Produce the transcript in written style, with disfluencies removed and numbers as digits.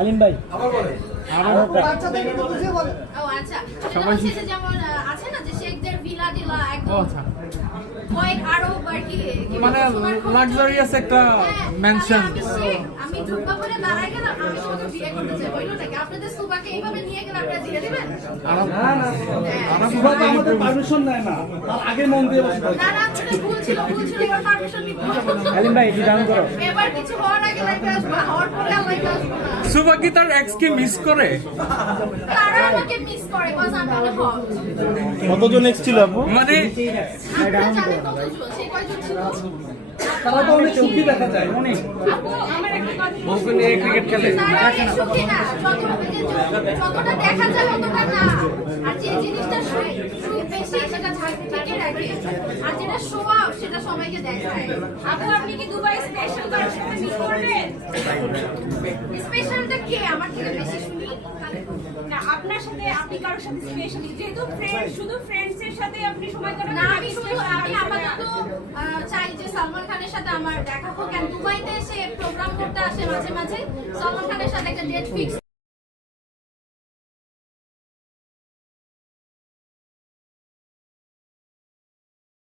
আলিম ভাই আচ্ছা সবাই শেষে যেমন আছে না যে শেখদের ভিলা টিলা একদম কয়েক আরো আর কি মানে লাক্সারিয়াস একটা ম্যানশন। আমি ঢুকবা বলে দাঁড়াই গেলাম, আমি তোমাকে বিয়ে করতে চাই বললো নাকি আপনাদের সুবাকে এইভাবে নিয়ে গেলে আপনারা দিয়ে দিবেন? সুভা তো আমাদের পারমিশন নেয় না, তার আগে মন দিয়ে বসে থাকে। না না আপনাদের ভুল ছিল এবার পারমিশন নিতে আলিম ভাই একটু ডাউন করো। এবার কিছু হওয়ার আগে লাইভে আসবো, হওয়ার পরে আর লাইভে আসবো না। সুভা কি তার এক্স কে মিস করে? তারা আমাকে মিস করে কজ আমি অনেক হট। কতজন এক্স ছিল আপু? মানে আপনারা জানেন কতজন, সে কয়জন ছিল? তারা তো অনেক সুখী দেখা যায় অনেক। আপু আমার একটা কথা বউকে নিয়ে ক্রিকেট খেলে। তারা সুখী না, যতটা দেখা যায় ততটা না। আর যে জিনিসটা সুখ বেশি সেটা ঢেকে রাখে, আর যেটা শো অফ সেটা সবাইকে দেখায়। আপু আপনি কি দুবাই স্পেশাল কারোর সাথে মিট করবেন? স্পেশালটা কে আমার থেকে বেশি শুনি? না আপনার সাথে আপনি কারোর সাথে স্পেশালি যেহেতু ফ্রেন্ড শুধু ফ্রেন্ডসের সাথে আপনি সময় কাটান না আমি শুধু আমি আপাতত চাই যে সালমান খানের সাথে আমার দেখা হোক। দুবাইতে এসে প্রোগ্রাম করতে আসে মাঝে মাঝে, সালমান খানের সাথে একটা ডেট ফিক্স